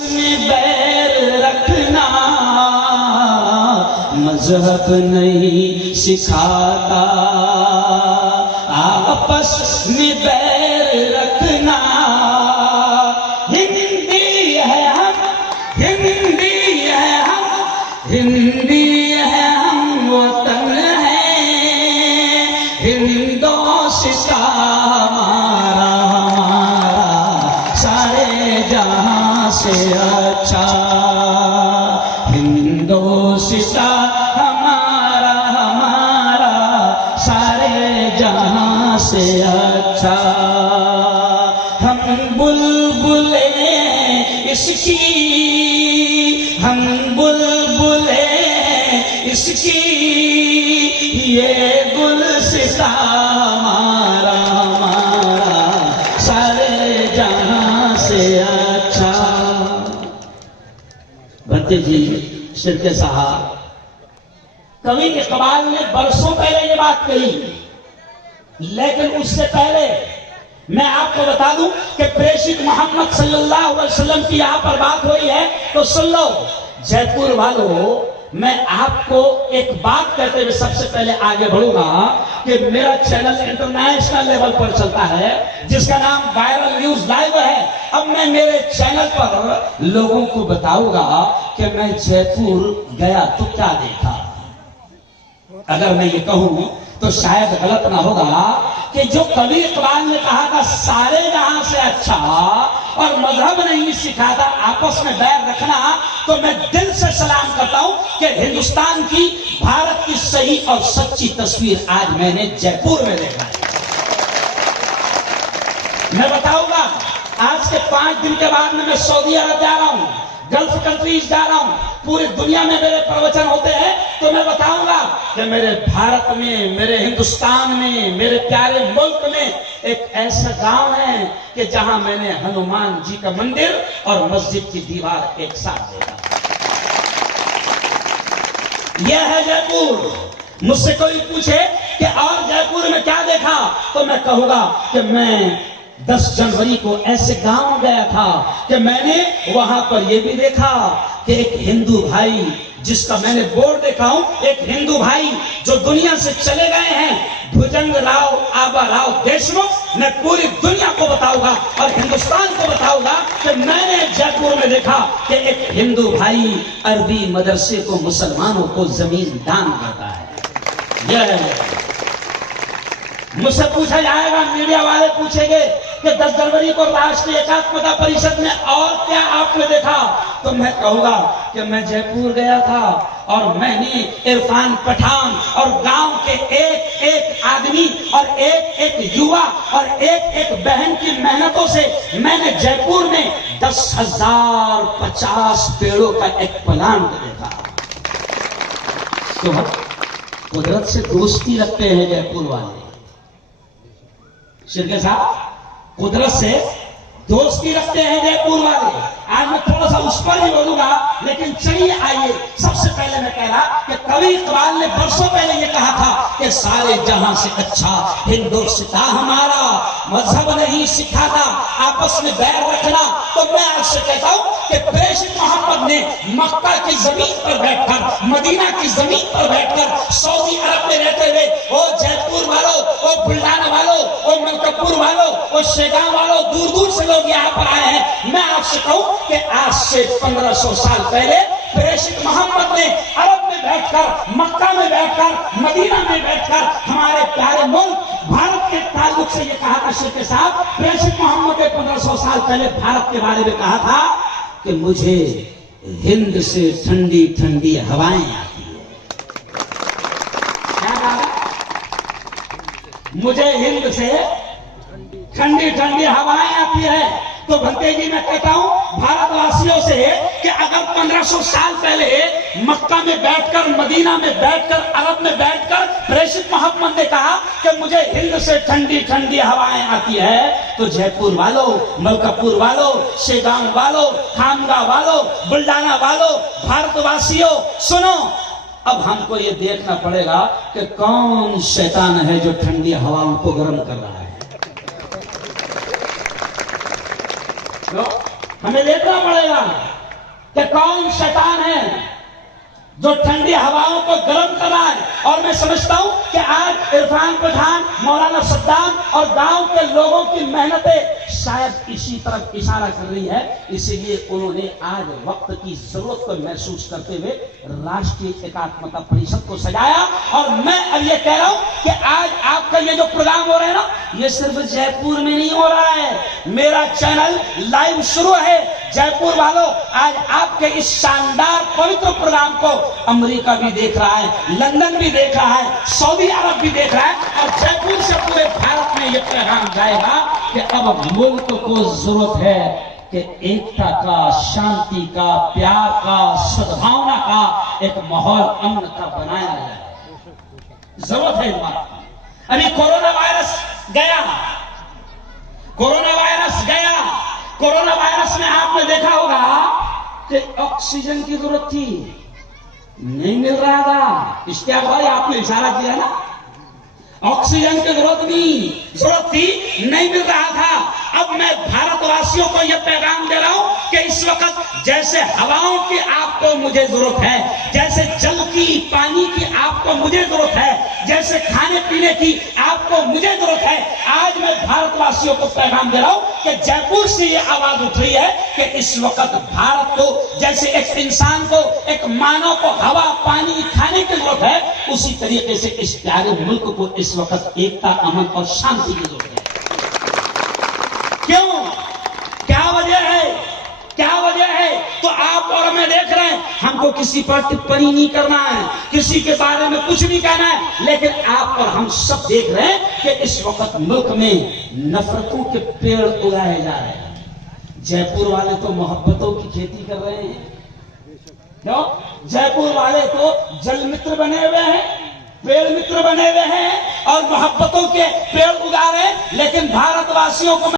में बैर रखना मजहब नहीं सिखाता, आपस में बैर रखना। हिंदी है हम, हिंदी है हम, हिंदी है हम, वतन है हिंदोस्तां हमारा, हमारा सारे जहां से अच्छा। हिंदोस्तां हमारा, हमारा सारे जहां से अच्छा। हम बुलबुले इसकी, हम बुलबुले इसकी, ये गुलसिता हमारा, हमारा सारे जहां से अच्छा। भट्टी जी, शिरके साहब, कवि इकबाल ने बरसों पहले ये बात कही, लेकिन उससे पहले मैं आपको बता दूं कि प्रेषित मोहम्मद सल्लल्लाहु अलैहि वसल्लम की यहां पर बात हुई है तो सुन लो। जयपुर वालों, मैं आपको एक बात कहते हुए सबसे पहले आगे बढ़ूंगा कि मेरा चैनल इंटरनेशनल लेवल पर चलता है जिसका नाम वायरल न्यूज लाइव है। अब मैं मेरे चैनल पर लोगों को बताऊंगा कि मैं जयपुर गया तो क्या देखा। अगर मैं ये कहूं तो शायद गलत ना होगा कि जो कवि इकबाल ने कहा था सारे जहां से अच्छा और मजहब नहीं सिखाता आपस में बैर रखना, तो मैं दिल से सलाम करता हूं कि हिंदुस्तान की, भारत की सही और सच्ची तस्वीर आज मैंने जयपुर में देखा है। मैं बताऊंगा आज के 5 दिन के बाद में मैं सऊदी अरब जा रहा हूं, गल्फ कंट्रीज जा रहा हूं, पूरी दुनिया में मेरे प्रवचन होते हैं, तो मैं बताऊंगा कि मेरे भारत में, मेरे हिंदुस्तान में, मेरे प्यारे मुल्क में एक ऐसा गांव है कि जहां मैंने हनुमान जी का मंदिर और मस्जिद की दीवार एक साथ देखा। यह है जयपुर। मुझसे कोई पूछे कि और जयपुर में क्या देखा, तो मैं कहूंगा कि मैं 10 जनवरी को ऐसे गांव गया था कि मैंने वहां पर यह भी देखा कि एक हिंदू भाई, जिसका मैंने बोर्ड देखा हूं, एक हिंदू भाई जो दुनिया से चले गए हैं, भुजंग राव आबा राव देशमुख, मैं पूरी दुनिया को बताऊंगा और हिंदुस्तान को बताऊंगा कि मैंने जयपुर में देखा कि एक हिंदू भाई अरबी मदरसे को, मुसलमानों को जमीन दान करता है। यह मुझसे पूछा जाएगा, मीडिया वाले पूछेंगे कि 10 जनवरी को राष्ट्रीय एकात्मता परिषद में और क्या आपने देखा, तो मैं कहूंगा कि मैं जयपुर गया था और मैंने इरफान पठान और गांव के एक एक आदमी और एक एक युवा और एक एक बहन की मेहनतों से मैंने जयपुर में 10,050 पेड़ों का एक प्लांट देखा। तो कुदरत से दोस्ती रखते हैं जयपुर वाले। शिरके साहब, कुदरत से दोस्ती रखते हैं जयपुर वाले। आज मैं थोड़ा सा उस पर ही बोलूंगा, लेकिन चलिए आइए, सबसे पहले मैं कह रहा कि कवि इकबाल ने बरसों पहले ये कहा था कि सारे जहां से अच्छा हिंदुस्तान हमारा, मजहब नहीं सिखाता आपस में बैर रखना। तो मैं आपसे कहता हूं कि प्रेषित मोहम्मद ने मक्का की जमीन पर बैठकर, मदीना की जमीन पर बैठकर, सऊदी अरब में रहते हुए, ओ जयपुर वालों, ओ बुल्ढाना वालों, ओ मलकापुर वालों, ओ शेगांव वालों, दूर दूर से लोग यहाँ पर आए हैं। मैं आपसे कहूं कि आज से 1500 साल पहले प्रेषित मोहम्मद ने अरब में बैठकर, मक्का में बैठकर, मदीना में बैठकर हमारे प्यारे मुल्क भारत के ताल्लुक से ये कहा था। शिरके साहब, प्रेषित मोहम्मद ने 1500 साल पहले भारत के बारे में कहा था कि मुझे हिंद से ठंडी ठंडी हवाएं आती है। क्या कहा? मुझे हिंद से ठंडी ठंडी हवाएं आती है। तो भंते जी, मैं कहता हूं भारतवासियों से कि अगर 1500 साल पहले मक्का में बैठकर, मदीना में बैठकर, अरब में बैठकर प्रेषित मोहम्मद ने कहा कि मुझे हिंद से ठंडी ठंडी हवाएं आती है, तो जयपुर वालों, मलकापुर वालों, शेगांव वालों, खानगा वालों, बुल्ढाना वालों, भारतवासियों, सुनो, अब हमको ये देखना पड़ेगा कि कौन शैतान है जो ठंडी हवाओं को गर्म कर रहा है। हमें देखना पड़ेगा। कौन शैतान है जो ठंडी हवाओं को गर्म कर रहा है। और मैं समझता हूं कि आज इरफान पठान, मौलाना सद्दाम और गांव के लोगों की मेहनतें शायद इसी तरफ इशारा कर रही है। इसीलिए उन्होंने आज वक्त की जरूरत को महसूस करते हुए राष्ट्रीय एकात्मता परिषद को सजाया। और मैं अब ये कह रहा हूं कि आज आपका ये जो प्रोग्राम हो रहा है ना, ये सिर्फ जयपुर में नहीं हो रहा है। मेरा चैनल लाइव शुरू है। जयपुर वालों, आज आपके इस शानदार पवित्र प्रोग्राम को अमेरिका भी देख रहा है, लंदन भी देख रहा है, सऊदी अरब भी देख रहा है। और जयपुर से पूरे भारत में यह पैगाम जाएगा कि अब मुल्क को जरूरत है कि एकता का, शांति का, प्यार का, सद्भावना का एक माहौल अमन का बनाया जाए। जरूरत है इस बात की। अभी कोरोना वायरस गया, कोरोना वायरस में आपने देखा होगा कि ऑक्सीजन की जरूरत थी, नहीं मिल रहा था। इसके बाद आपने इशारा किया ना, ऑक्सीजन की जरूरत थी, नहीं मिल रहा था। अब मैं भारतवासियों को यह पैगाम दे रहा हूं कि इस वक्त जैसे हवाओं की आपको मुझे जरूरत है, जैसे जल की, पानी की आपको मुझे जरूरत है, जैसे खाने पीने की आपको मुझे जरूरत है, आज मैं भारतवासियों को पैगाम दे रहा हूं कि जयपुर से यह आवाज उठ रही है कि इस वक्त भारत को, जैसे एक इंसान को, एक मानव को हवा, पानी, खाने की जरूरत है, उसी तरीके से इस प्यारे मुल्क को इस वक्त एकता, अमन और शांति की जरूरत है। क्यों? क्या वजह है? तो आप और मैं देख रहे हैं, हमको किसी पर टिप्पणी नहीं करना है, किसी के बारे में कुछ नहीं कहना है, लेकिन आप और हम सब देख रहे हैं कि इस वक्त मुल्क में नफरतों के पेड़ उगाए जा रहे हैं। जयपुर वाले तो मोहब्बतों की खेती कर रहे हैं। क्यों? जयपुर वाले तो जल मित्र बने हुए हैं, पेड़ मित्र बने हुए हैं और मोहब्बतों के पेड़ उगा रहे हैं। लेकिन भारतवासियों को